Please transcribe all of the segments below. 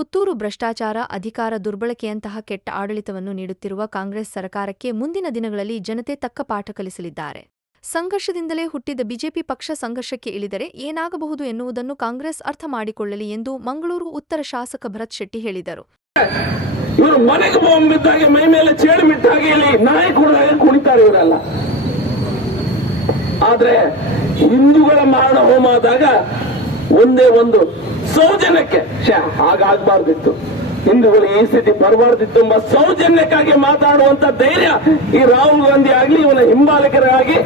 ಪುತ್ತೂರು ಭ್ರಷ್ಟಾಚಾರ, ಅಧಿಕಾರ ದುರ್ಬಳಕೆಯಂತಹ ಕೆಟ್ಟ ಆಡಳಿತವನ್ನು ನೀಡುತ್ತಿರುವ ಕಾಂಗ್ರೆಸ್ ಸರಕಾರಕ್ಕೆ ಮುಂದಿನ ದಿನಗಳಲ್ಲಿ ಜನತೆ ತಕ್ಕ ಪಾಠ ಕಲಿಸಲಿದ್ದಾರೆ. ಸಂಘರ್ಷದಿಂದಲೇ ಹುಟ್ಟಿದ ಬಿಜೆಪಿ ಪಕ್ಷ ಸಂಘರ್ಷಕ್ಕೆ ಇಳಿದರೆ ಏನಾಗಬಹುದು ಎನ್ನುವುದನ್ನು ಕಾಂಗ್ರೆಸ್ ಅರ್ಥ ಮಾಡಿಕೊಳ್ಳಲಿ ಎಂದು ಮಂಗಳೂರು ಉತ್ತರ ಶಾಸಕ ಭರತ್ ಶೆಟ್ಟಿ ಹೇಳಿದರು. ಇವರು ಮನೆಗೆ ಬಾಂಬಿದ್ದಾಗೆ ಮೈ ಮೇಲೆ ಚೇಳು ಮಿಟ್ಟಾಗಿ ಇಲ್ಲಿ ನಾಯಿ ಕುಡಿದಾಗ ಕುಣಿತಾರೆ ಇವರೆಲ್ಲ. ಆದ್ರೆ ಹಿಂದೂಗಳ ಮಾರಣ ಹೋಮ ಆದಾಗ ಒಂದೇ ಒಂದು ಸೌಜನ್ಯಕ್ಕೆ ಹಾಗಾಗಬಾರ್ದಿತ್ತು, ಹಿಂದೂಗಳು ಈ ಸ್ಥಿತಿ ಬರಬಾರ್ದಿತ್ತು ಎಂಬ ಸೌಜನ್ಯಕ್ಕಾಗಿ ಮಾತಾಡುವಂತ ಧೈರ್ಯ ಈ ರಾಹುಲ್ ಗಾಂಧಿ ಆಗ್ಲಿ ಇವನ ಹಿಂಬಾಲಕರಾಗಿ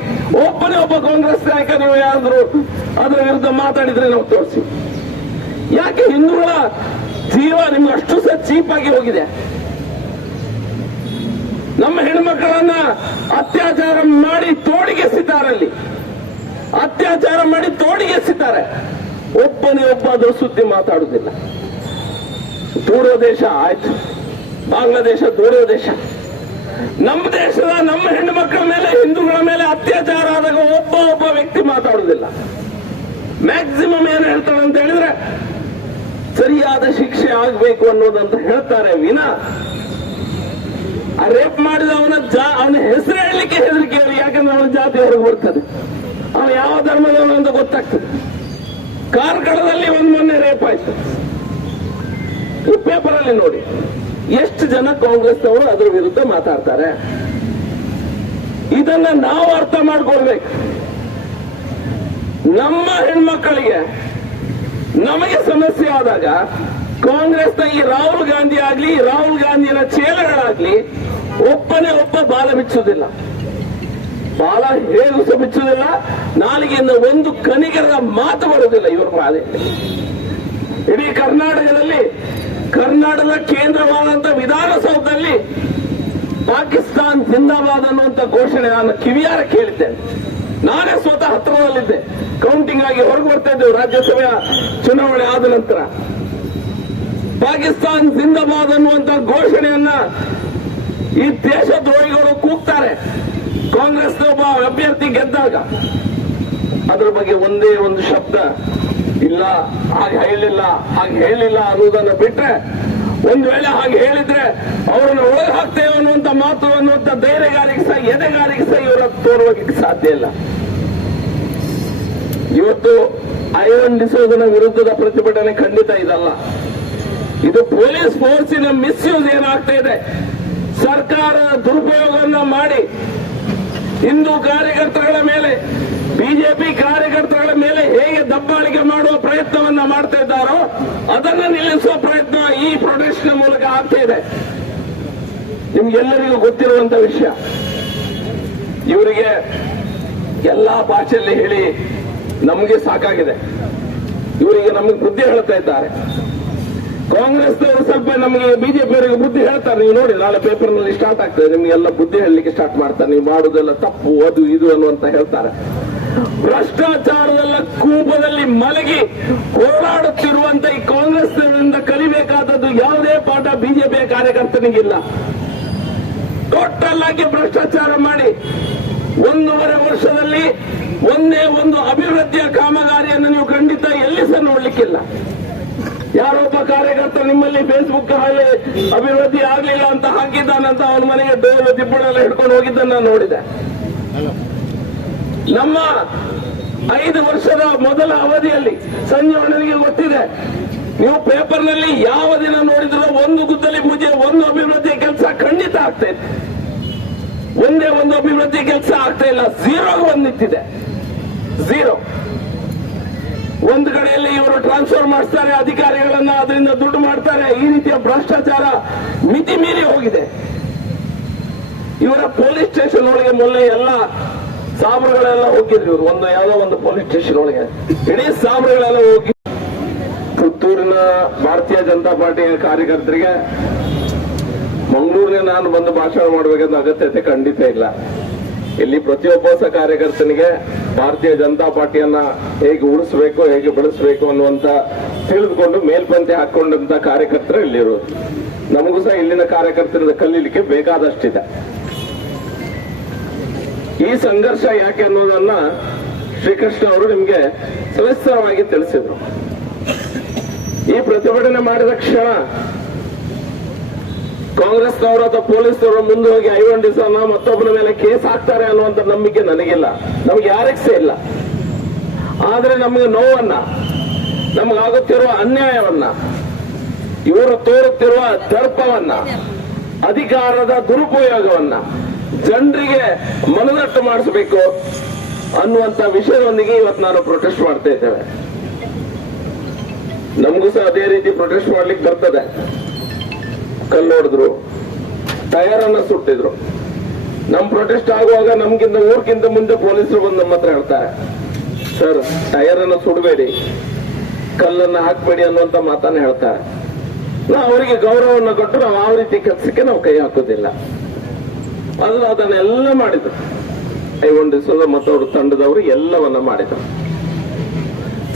ಒಬ್ಬನೇ ಒಬ್ಬ ಕಾಂಗ್ರೆಸ್ ನಾಯಕ ನೀವು ಯಾರಾದ್ರೂ ಅದರ ವಿರುದ್ಧ ಮಾತಾಡಿದ್ರೆ ನಾವು ತೋರಿಸಿ. ಯಾಕೆ ಹಿಂದೂಗಳ ಜೀವ ನಿಮ್ಗೆ ಅಷ್ಟು ಸಹ ಚೀಪ್ ಆಗಿ ಹೋಗಿದೆ? ನಮ್ಮ ಹೆಣ್ಮಕ್ಕಳನ್ನ ಅತ್ಯಾಚಾರ ಮಾಡಿ ತೋಡಿಗೆಸಿದ್ದಾರಲ್ಲಿ, ಅತ್ಯಾಚಾರ ಮಾಡಿ ತೋಡಿಗೆಸಿದ್ದಾರೆ. ಒಬ್ಬನೇ ಒಬ್ಬ ಅದು ಸುದ್ದಿ ಮಾತಾಡುವುದಿಲ್ಲ. ದೂರ ದೇಶ ಆಯ್ತು, ಬಾಂಗ್ಲಾದೇಶ ದೂರ ದೇಶ. ನಮ್ಮ ದೇಶದ ನಮ್ಮ ಹೆಣ್ಣು ಮಕ್ಕಳ ಮೇಲೆ, ಹಿಂದೂಗಳ ಮೇಲೆ ಅತ್ಯಾಚಾರ ಆದಾಗ ಒಬ್ಬ ವ್ಯಕ್ತಿ ಮಾತಾಡುವುದಿಲ್ಲ. ಮ್ಯಾಕ್ಸಿಮಮ್ ಏನು ಹೇಳ್ತಾರೆ ಅಂತ ಹೇಳಿದ್ರೆ ಸರಿಯಾದ ಶಿಕ್ಷೆ ಆಗಬೇಕು ಅನ್ನೋದಂತ ಹೇಳ್ತಾರೆ ವಿನ ರೇಪ್ ಮಾಡಿದ ಅವನ ಹೆಸರು ಹೇಳಲಿಕ್ಕೆ ಹೆದರಿಕೆ. ಯಾಕಂದ್ರೆ ಅವನ ಜಾತಿ ಹೊರಗೆ ಬರ್ತದೆ, ಅವನು ಯಾವ ಧರ್ಮದವನು ಅಂತ ಗೊತ್ತಾಗ್ತದೆ. ಕಾರ್ಕಳದಲ್ಲಿ ಮೊನ್ನೆ ರೇಪ್ ಆಯ್ತು, ಈ ಪೇಪರ್ ಅಲ್ಲಿ ನೋಡಿ ಎಷ್ಟು ಜನ ಕಾಂಗ್ರೆಸ್ನವರು ಅದರ ವಿರುದ್ಧ ಮಾತಾಡ್ತಾರೆ. ಇದನ್ನ ನಾವು ಅರ್ಥ ಮಾಡ್ಕೊಳ್ಬೇಕು. ನಮ್ಮ ಹೆಣ್ಮಕ್ಕಳಿಗೆ ನಮಗೆ ಸಮಸ್ಯೆ ಆದಾಗ ಕಾಂಗ್ರೆಸ್ನ ಈ ರಾಹುಲ್ ಗಾಂಧಿ ಆಗ್ಲಿ, ರಾಹುಲ್ ಗಾಂಧಿಯ ಚೇಲಗಳಾಗ್ಲಿ ಒಬ್ಬನೇ ಒಬ್ಬ ಬಾಲ ಬಿಚ್ಚುವುದಿಲ್ಲ, ಬಾಲ ಹೇಗೂ ಸಹ ಬಿಚ್ಚುವುದಿಲ್ಲ. ನಾಲಿಗೆಯಿಂದ ಒಂದು ಕಣಿಗರದ ಮಾತು ಬರುವುದಿಲ್ಲ ಇವರು ಬಾಲೆಯಲ್ಲಿ. ಇಡೀ ಕರ್ನಾಟಕದ ಕೇಂದ್ರವಾದಂತ ವಿಧಾನಸೌಧದಲ್ಲಿ ಪಾಕಿಸ್ತಾನ್ ಜಿಂದಾಬಾದ್ ಅನ್ನುವಂತ ಘೋಷಣೆ ನಾನು ಕಿವಿಯಾರ ಕೇಳಿದ್ದೇನೆ. ನಾನೇ ಸ್ವತಃ ಹತ್ತಿರದಲ್ಲಿದ್ದೆ, ಕೌಂಟಿಂಗ್ ಆಗಿ ಹೊರಗೆ ಬರ್ತಾ ಇದ್ದೇವೆ ರಾಜ್ಯಸಭೆಯ ಚುನಾವಣೆ ಆದ ನಂತರ. ಪಾಕಿಸ್ತಾನ್ ಜಿಂದಾಬಾದ್ ಅನ್ನುವಂತ ಘೋಷಣೆಯನ್ನ ಈ ದೇಶದ್ರೋಹಿಗಳು ಕೂಗ್ತಾರೆ ಕಾಂಗ್ರೆಸ್ ಒಬ್ಬ ಅಭ್ಯರ್ಥಿ ಗೆದ್ದಾಗ. ಅದರ ಬಗ್ಗೆ ಒಂದೇ ಒಂದು ಶಬ್ದ ಇಲ್ಲ, ಹಾಗೆ ಹೇಳಿಲ್ಲ ಅನ್ನೋದನ್ನು ಬಿಟ್ರೆ, ಒಂದು ವೇಳೆ ಹಾಗೆ ಹೇಳಿದ್ರೆ ಅವರನ್ನು ಒಳಗೆ ಹಾಕ್ತೇವೆ ಅನ್ನುವಂತ ಮಾತು, ಅನ್ನುವಂತ ಧೈರ್ಯಗಾರಿಕೆ ಸಹ, ಎದೆಗಾರಿಕೆ ಸಹ ಇವರ ತೋರುವಕ್ಕೆ ಸಾಧ್ಯ ಇಲ್ಲ. ಇವತ್ತು ಐವನ್ ಡಿಸೋಜನ ವಿರುದ್ಧದ ಪ್ರತಿಭಟನೆ ಖಂಡಿತ ಇದಲ್ಲ. ಇದು ಪೊಲೀಸ್ ಫೋರ್ಸಿನ ಮಿಸ್ಯೂಸ್ ಏನಾಗ್ತಾ ಇದೆ, ಸರ್ಕಾರದ ದುರುಪಯೋಗವನ್ನ ಮಾಡಿ ಹಿಂದೂ ಕಾರ್ಯಕರ್ತಗಳ ಮೇಲೆ, ಬಿಜೆಪಿ ಕಾರ್ಯಕರ್ತಗಳ ಮೇಲೆ ಹೇಗೆ ದಬ್ಬಾಳಿಕೆ ಮಾಡುವ ಪ್ರಯತ್ನವನ್ನ ಮಾಡ್ತಾ ಇದ್ದಾರೋ ಅದನ್ನು ನಿಲ್ಲಿಸುವ ಪ್ರಯತ್ನ ಈ ಪ್ರೊಟೆಸ್ಟ್ ಮೂಲಕ ಆಗ್ತಾ ಇದೆ. ನಿಮ್ಗೆಲ್ಲರಿಗೂ ಗೊತ್ತಿರುವಂತ ವಿಷಯ. ಇವರಿಗೆ ಎಲ್ಲಾ ಭಾಷೆಯಲ್ಲಿ ಹೇಳಿ ನಮಗೆ ಸಾಕಾಗಿದೆ. ಇವರಿಗೆ ನಮಗೆ ಬುದ್ಧಿ ಹೇಳ್ತಾ ಇದ್ದಾರೆ. ಕಾಂಗ್ರೆಸ್ನವರು ಸ್ವಲ್ಪ ನಮಗೆ, ಬಿಜೆಪಿಯವರಿಗೆ ಬುದ್ಧಿ ಹೇಳ್ತಾರೆ. ನೀವು ನೋಡಿ, ನಾಳೆ ಪೇಪರ್ನಲ್ಲಿ ಸ್ಟಾರ್ಟ್ ಆಗ್ತದೆ, ನಿಮ್ಗೆಲ್ಲ ಬುದ್ಧಿ ಹೇಳಲಿಕ್ಕೆ ಸ್ಟಾರ್ಟ್ ಮಾಡ್ತಾರೆ. ನೀವು ಮಾಡುವುದೆಲ್ಲ ತಪ್ಪು, ಅದು ಇದು ಅನ್ನುವಂತ ಹೇಳ್ತಾರೆ. ಭ್ರಷ್ಟಾಚಾರದಲ್ಲ ಕೂಪದಲ್ಲಿ ಮಲಗಿ ಹೋರಾಡುತ್ತಿರುವಂತ ಈ ಕಾಂಗ್ರೆಸ್ನಿಂದ ಕಲಿಬೇಕಾದದ್ದು ಯಾವುದೇ ಪಾಠ ಬಿಜೆಪಿಯ ಕಾರ್ಯಕರ್ತನಿಗಿಲ್ಲ. ಟೋಟಲ್ ಆಗಿ ಭ್ರಷ್ಟಾಚಾರ ಮಾಡಿ 1.5 ವರ್ಷದಲ್ಲಿ ಒಂದೇ ಒಂದು ಅಭಿವೃದ್ಧಿಯ ಕಾಮಗಾರಿಯನ್ನು ನೀವು ಖಂಡಿತ ಎಲ್ಲಿ ಸಹ ನೋಡ್ಲಿಕ್ಕಿಲ್ಲ. ಯಾರೊಬ್ಬ ಕಾರ್ಯಕರ್ತ ನಿಮ್ಮಲ್ಲಿ ಫೇಸ್ಬುಕ್ ಅಲ್ಲಿ ಅಭಿವೃದ್ಧಿ ಆಗ್ಲಿಲ್ಲ ಅಂತ ಹಾಕಿದ್ದಾನಂತ ಅವನ ಮನೆಗೆ ಡೋಲು ದಿಬ್ಬಳೆಲ್ಲ ಹಿಡ್ಕೊಂಡು ಹೋಗಿದ್ದನ್ನು ನಾನು ನೋಡಿದೆ. ನಮ್ಮ 5 ವರ್ಷದ ಮೊದಲ ಅವಧಿಯಲ್ಲಿ ಸಂಜೆ ಗೊತ್ತಿದೆ, ನೀವು ಪೇಪರ್ನಲ್ಲಿ ಯಾವ ದಿನ ನೋಡಿದ್ರು ಒಂದು ಗುದ್ದಲಿ ಪೂಜೆ, ಒಂದು ಅಭಿವೃದ್ಧಿ ಕೆಲಸ ಖಂಡಿತ ಆಗ್ತಾ ಇತ್ತು. ಒಂದೇ ಒಂದು ಅಭಿವೃದ್ಧಿ ಕೆಲಸ ಆಗ್ತಾ ಇಲ್ಲ, ಝೀರೋಗೆ ಬಂದು ನಿಂತಿದೆ. ಝೀರೋ. ಒಂದು ಕಡೆಯಲ್ಲಿ ಇವರು ಟ್ರಾನ್ಸ್ಫರ್ ಮಾಡಿಸ್ತಾರೆ ಅಧಿಕಾರಿಗಳನ್ನ, ಅದರಿಂದ ದುಡ್ಡು ಮಾಡ್ತಾರೆ. ಈ ರೀತಿಯ ಭ್ರಷ್ಟಾಚಾರ ಮಿತಿ ಮೀರಿ ಹೋಗಿದೆ. ಇವರ ಪೊಲೀಸ್ ಸ್ಟೇಷನ್ ಒಳಗೆ ಮೊನ್ನೆ ಎಲ್ಲ ಸಾಬ್ರುಗಳೆಲ್ಲ ಹೋಗಿದ್ರು. ಇವರು ಯಾವುದೋ ಒಂದು ಪೊಲೀಸ್ ಸ್ಟೇಷನ್ ಒಳಗೆ ಇಡೀ ಸಾಬ್ರುಗಳೆಲ್ಲ ಹೋಗಿ ಪುತ್ತೂರಿನ ಭಾರತೀಯ ಜನತಾ ಪಾರ್ಟಿಯ ಕಾರ್ಯಕರ್ತರಿಗೆ ಮಂಗಳೂರಿನ ನಾನು ಬಂದು ಭಾಷಣ ಮಾಡಬೇಕಂತ ಅಗತ್ಯತೆ ಖಂಡಿತ ಇಲ್ಲ. ಇಲ್ಲಿ ಪ್ರತಿಯೊಬ್ಬ ಹೊಸ ಕಾರ್ಯಕರ್ತನಿಗೆ ಭಾರತೀಯ ಜನತಾ ಪಾರ್ಟಿಯನ್ನ ಹೇಗೆ ಉಳಿಸಬೇಕು, ಹೇಗೆ ಬೆಳೆಸಬೇಕು ಅನ್ನುವಂತ ತಿಳಿದುಕೊಂಡು ಮೇಲ್ಪಂಕ್ತಿ ಹಾಕೊಂಡಂತ ಕಾರ್ಯಕರ್ತರು ಇಲ್ಲಿರೋದು. ನಮಗೂ ಸಹ ಇಲ್ಲಿನ ಕಾರ್ಯಕರ್ತರಿಂದ ಕಲೀಲಿಕ್ಕೆ ಬೇಕಾದಷ್ಟಿದೆ. ಈ ಸಂಘರ್ಷ ಯಾಕೆ ಅನ್ನೋದನ್ನ ಶ್ರೀಕೃಷ್ಣ ಅವರು ನಿಮ್ಗೆ ಸವಿಸ್ತರವಾಗಿ ತಿಳಿಸಿದ್ರು. ಈ ಪ್ರತಿಭಟನೆ ಮಾಡಿದ ಕ್ಷಣ ಕಾಂಗ್ರೆಸ್ನವರು ಅಥವಾ ಪೊಲೀಸ್ನವರು ಮುಂದೆ ಹೋಗಿ ಐವೊಂಡಿಸೋಣ ಮತ್ತೊಬ್ಬರ ಮೇಲೆ ಕೇಸ್ ಹಾಕ್ತಾರೆ ಅನ್ನುವಂತ ನಂಬಿಕೆ ನನಗಿಲ್ಲ, ನಮ್ಗೆ ಯಾರಿಗೂ ಇಲ್ಲ. ಆದ್ರೆ ನಮಗೆ ನೋವನ್ನ, ನಮಗಾಗುತ್ತಿರುವ ಅನ್ಯಾಯವನ್ನ, ಇವರು ತೋರುತ್ತಿರುವ ದರ್ಪವನ್ನ, ಅಧಿಕಾರದ ದುರುಪಯೋಗವನ್ನ ಜನರಿಗೆ ಮನದಟ್ಟು ಮಾಡಿಸಬೇಕು ಅನ್ನುವಂತ ವಿಷಯದೊಂದಿಗೆ ಇವತ್ತು ನಾನು ಪ್ರೊಟೆಸ್ಟ್ ಮಾಡ್ತಾ ಇದ್ದೇವೆ. ನಮಗೂ ಸಹ ಅದೇ ರೀತಿ ಪ್ರೊಟೆಸ್ಟ್ ಮಾಡ್ಲಿಕ್ಕೆ ಬರ್ತದೆ. ಕಲ್ಲೊಡೆದ್ರು, ಟೈರ್ ಅನ್ನ ಸುಟ್ಟಿದ್ರು. ನಮ್ ಪ್ರೊಟೆಸ್ಟ್ ಆಗುವಾಗ ನಮ್ಗಿಂತ ಊರ್ಗಿಂತ ಮುಂದೆ ಪೊಲೀಸರು ಬಂದು ನಮ್ಮ ಹತ್ರ ಹೇಳ್ತಾರೆ, ಸರ್ ಟೈರ್ ಅನ್ನ ಸುಡಬೇಡಿ, ಕಲ್ಲನ್ನ ಹಾಕ್ಬೇಡಿ ಅನ್ನುವಂತ ಮಾತನ್ನ ಹೇಳ್ತಾರೆ. ನಾವು ಅವರಿಗೆ ಗೌರವವನ್ನು ಕೊಟ್ಟು ನಾವು ಆ ರೀತಿ ಕೆಲಸಕ್ಕೆ ನಾವು ಕೈ ಹಾಕೋದಿಲ್ಲ. ಅದನ್ನೆಲ್ಲ ಮಾಡಿದ್ರು ಐವೊಂಡಿಸೋದು ಮತ್ತು ಅವ್ರ ತಂಡದವರು ಎಲ್ಲವನ್ನ ಮಾಡಿದ್ರು.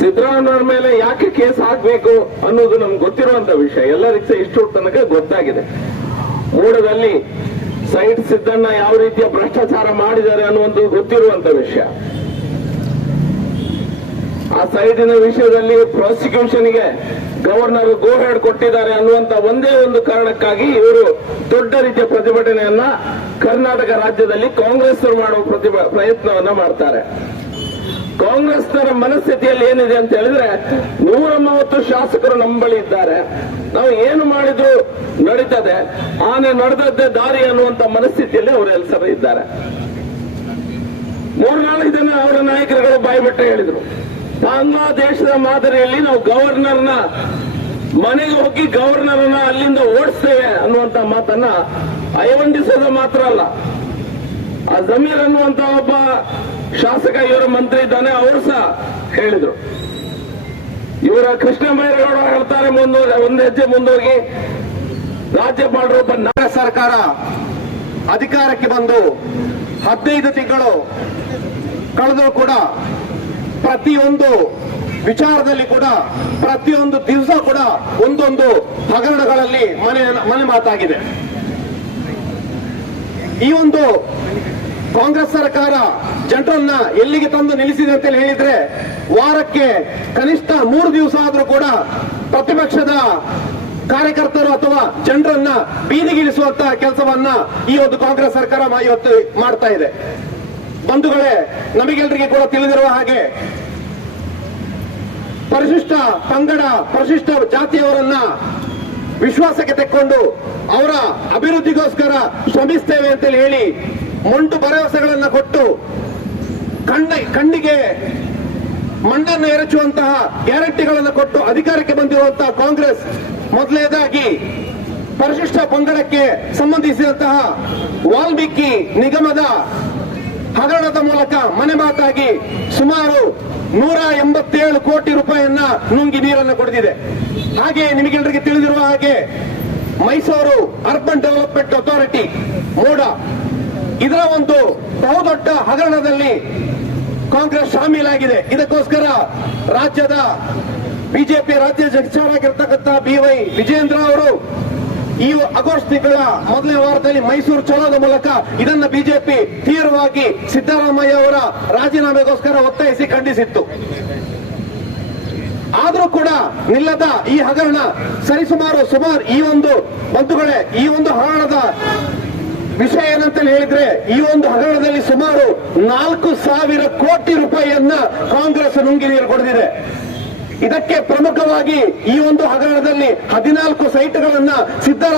ಸಿದ್ದರಾಮಯ್ಯವ್ರ ಮೇಲೆ ಯಾಕೆ ಕೇಸ್ ಹಾಕ್ಬೇಕು ಅನ್ನೋದು ನಮ್ಗೆ ಗೊತ್ತಿರುವಂತ ವಿಷಯ, ಎಲ್ಲರಿಗೂ ಇಷ್ಟು ತನಕ ಗೊತ್ತಾಗಿದೆ. ಮೂಡದಲ್ಲಿ ಸೈಟ್ ಸಿದ್ದಣ್ಣ ಯಾವ ರೀತಿಯ ಭ್ರಷ್ಟಾಚಾರ ಮಾಡಿದ್ದಾರೆ ಅನ್ನುವಂಥದ್ದು ಗೊತ್ತಿರುವಂತ ವಿಷಯ. ಆ ಸೈಟಿನ ವಿಷಯದಲ್ಲಿ ಪ್ರಾಸಿಕ್ಯೂಷನ್ಗೆ ಗವರ್ನರ್ ಗೋ ಹೆಡ್ ಕೊಟ್ಟಿದ್ದಾರೆ ಅನ್ನುವಂತ ಒಂದೇ ಒಂದು ಕಾರಣಕ್ಕಾಗಿ ಇವರು ದೊಡ್ಡ ರೀತಿಯ ಪ್ರತಿಭಟನೆಯನ್ನ ಕರ್ನಾಟಕ ರಾಜ್ಯದಲ್ಲಿ ಕಾಂಗ್ರೆಸ್ ಮಾಡುವ ಪ್ರಯತ್ನವನ್ನ ಮಾಡ್ತಾರೆ. ಕಾಂಗ್ರೆಸ್ನರ ಮನಸ್ಥಿತಿಯಲ್ಲಿ ಏನಿದೆ ಅಂತ ಹೇಳಿದ್ರೆ, 130 ಶಾಸಕರು ನಮ್ಮ ಬಳಿ ಇದ್ದಾರೆ, ನಾವು ಏನು ಮಾಡಿದ್ರು ನಡೀತದೆ, ಆನೆ ನಡೆದದ್ದೇ ದಾರಿ ಅನ್ನುವಂತ ಮನಸ್ಥಿತಿಯಲ್ಲಿ ಅವರೆಲ್ಲರೂ ಇದ್ದಾರೆ. 3-4 ದಿನ ಅವರ ನಾಯಕರುಗಳು ಬಾಯ್ಬಿಟ್ಟು ಹೇಳಿದ್ರು, ಬಾಂಗ್ಲಾದೇಶದ ಮಾದರಿಯಲ್ಲಿ ನಾವು ಗವರ್ನರ್ನ ಮನೆಗೆ ಹೋಗಿ ಗವರ್ನರ್ನ ಅಲ್ಲಿಂದ ಓಡಿಸ್ತೇವೆ ಅನ್ನುವಂತ ಮಾತನ್ನ ಐವೊಂದಿಸೋದು ಮಾತ್ರ ಅಲ್ಲ, ಆ ಜಮೀರ್ ಅನ್ನುವಂತ ಒಬ್ಬ ಶಾಸಕ ಇವರ ಮಂತ್ರಿ ಇದ್ದಾನೆ, ಅವರು ಸಹ ಹೇಳಿದ್ರು. ಇವರ ಕೃಷ್ಣ ಬೈರೇಗೌಡ ಹೇಳ್ತಾರೆ, ಒಂದು ಹೆಜ್ಜೆ ಮುಂದೋಗಿ ರಾಜ್ಯಪಾಲರು ಕಾಂಗ್ರೆಸ್ ಸರ್ಕಾರ ಅಧಿಕಾರಕ್ಕೆ ಬಂದು 15 ತಿಂಗಳು ಕಳೆದರೂ ಕೂಡ ಪ್ರತಿಯೊಂದು ವಿಚಾರದಲ್ಲಿ ಕೂಡ ಪ್ರತಿಯೊಂದು ದಿವಸ ಕೂಡ ಒಂದೊಂದು ಹಗರಣಗಳಲ್ಲಿ ಮನೆ ಮಾತಾಗಿದೆ. ಈ ಒಂದು ಕಾಂಗ್ರೆಸ್ ಸರ್ಕಾರ ಜನರನ್ನ ಎಲ್ಲಿಗೆ ತಂದು ನಿಲ್ಲಿಸಿದೆ ಅಂತ ಹೇಳಿದ್ರೆ, ವಾರಕ್ಕೆ ಕನಿಷ್ಠ 3 ದಿವಸ ಆದ್ರೂ ಕೂಡ ಪ್ರತಿಪಕ್ಷದ ಕಾರ್ಯಕರ್ತರು ಅಥವಾ ಜನರನ್ನ ಬೀದಿಗಿಳಿಸುವಂತಹ ಕೆಲಸವನ್ನ ಈ ಒಂದು ಕಾಂಗ್ರೆಸ್ ಸರ್ಕಾರ ಇವತ್ತು ಮಾಡ್ತಾ ಇದೆ. ಬಂಧುಗಳೇ, ನಮಗೆಲ್ಲರಿಗೆ ಕೂಡ ತಿಳಿದಿರುವ ಹಾಗೆ ಪರಿಶಿಷ್ಟ ಪಂಗಡ, ಪರಿಶಿಷ್ಟ ಜಾತಿಯವರನ್ನ ವಿಶ್ವಾಸಕ್ಕೆ ತೆಕ್ಕೊಂಡು ಅವರ ಅಭಿವೃದ್ಧಿಗೋಸ್ಕರ ಶ್ರಮಿಸ್ತೇವೆ ಅಂತ ಹೇಳಿ ಮೊಂಟು ಭರವಸೆಗಳನ್ನ ಕೊಟ್ಟು ಕಣ್ಣಿಗೆ ಮಣ್ಣನ್ನು ಎರಚುವಂತಹ ಗ್ಯಾರಂಟಿಗಳನ್ನು ಕೊಟ್ಟು ಅಧಿಕಾರಕ್ಕೆ ಬಂದಿರುವಂತಹ ಕಾಂಗ್ರೆಸ್ ಮೊದಲನೇದಾಗಿ ಪರಿಶಿಷ್ಟ ಪಂಗಡಕ್ಕೆ ಸಂಬಂಧಿಸಿದಂತಹ ವಾಲ್ಮೀಕಿ ನಿಗಮದ ಹಗರಣದ ಮೂಲಕ ಮನೆ ಮಾತಾಗಿ ಸುಮಾರು 187 ಕೋಟಿ ರೂಪಾಯಿಯನ್ನ ನುಂಗಿ ನೀರನ್ನು ಕೊಡಿದಿದೆ. ಹಾಗೆ ನಿಮಗೆಲ್ಲರಿಗೆ ತಿಳಿದಿರುವ ಹಾಗೆ ಮೈಸೂರು ಅರ್ಬನ್ ಡೆವಲಪ್ಮೆಂಟ್ ಅಥಾರಿಟಿ ಮೋಡ, ಇದರ ಒಂದು ಬಹುದೊಡ್ಡ ಹಗರಣದಲ್ಲಿ ಕಾಂಗ್ರೆಸ್ ಶಾಮೀಲಾಗಿದೆ. ಇದಕ್ಕೋಸ್ಕರ ರಾಜ್ಯದ ಬಿಜೆಪಿ ರಾಜ್ಯಾಧ್ಯಕ್ಷರಾಗಿರ್ತಕ್ಕಂಥ BY ವಿಜೇಂದ್ರ ಅವರು ಈ ಆಗಸ್ಟ್ ತಿಂಗಳ ಮೊದಲನೇ ವಾರದಲ್ಲಿ ಮೈಸೂರು ಚಲೋದ ಮೂಲಕ ಇದನ್ನ ಬಿಜೆಪಿ ತೀವ್ರವಾಗಿ ಸಿದ್ದರಾಮಯ್ಯ ಅವರ ರಾಜೀನಾಮೆಗೋಸ್ಕರ ಒತ್ತಾಯಿಸಿ ಖಂಡಿಸಿತ್ತು. ಆದರೂ ಕೂಡ ನಿಲ್ಲದ ಈ ಹಗರಣ ಸರಿಸುಮಾರು ಈ ಒಂದು ಬಂಧುಗಳೇ, ಈ ಒಂದು ಹಗರಣದ ವಿಷಯ ಏನಂತ ಹೇಳಿದ್ರೆ, ಈ ಒಂದು ಹಗರಣದಲ್ಲಿ ಸುಮಾರು 4,000 ಕೋಟಿ ರೂಪಾಯಿಯನ್ನ ಕಾಂಗ್ರೆಸ್ ನುಂಗಿ ನೀರು ಕೊಡದಿದೆ. ಇದಕ್ಕೆ ಪ್ರಮುಖವಾಗಿ ಈ ಒಂದು ಹಗರಣದಲ್ಲಿ 14 ಸೈಟ್ಗಳನ್ನ ಸಿದ್ದರಾಮಯ್ಯ